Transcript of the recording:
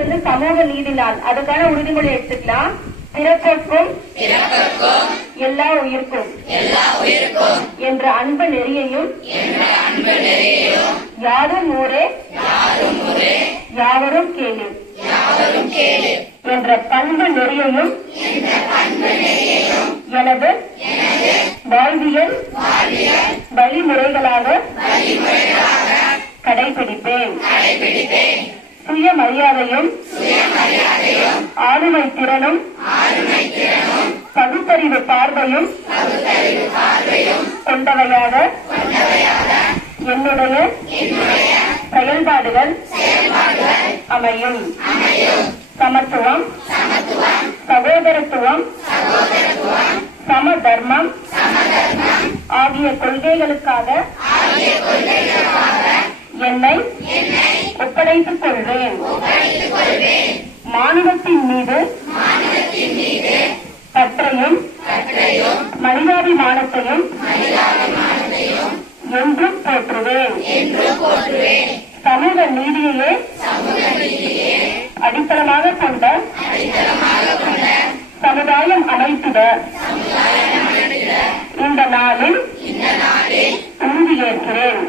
வந்து சமூக நீதி நாள் அதுக்கான உறுதிமொழி எடுத்துக்கலாம். பிறப்புக்கும் எல்லா உயிர்க்கும் என்ற அன்பு நெறியையும் யாரும் ஊரே யாவரும் கேளு என்ற பண்பு நெறியையும் எனது வாழ்வியல் வழிமுறைகளாக கடைபிடிப்பேன். சுயமரியாதையும் ஆளுமை திறனும் பகுத்தறிவு பார்வையும் கொண்டவையாக என்னுடைய செயல்பாடுகள் அமையும். சமத்துவம் சகோதரத்துவம் சம தர்மம் ஒப்படைத்துக் கொள்வேன். மாநிலத்தின் மீது பற்றையும் மனிதாபிமானத்தையும் என்றும் போற்றுவேன். சமூக நீதியிலே அடித்தளமாக கொண்ட சமுதாயம் அமைத்திட இந்த நாளில் உறுதியேற்கிறேன்.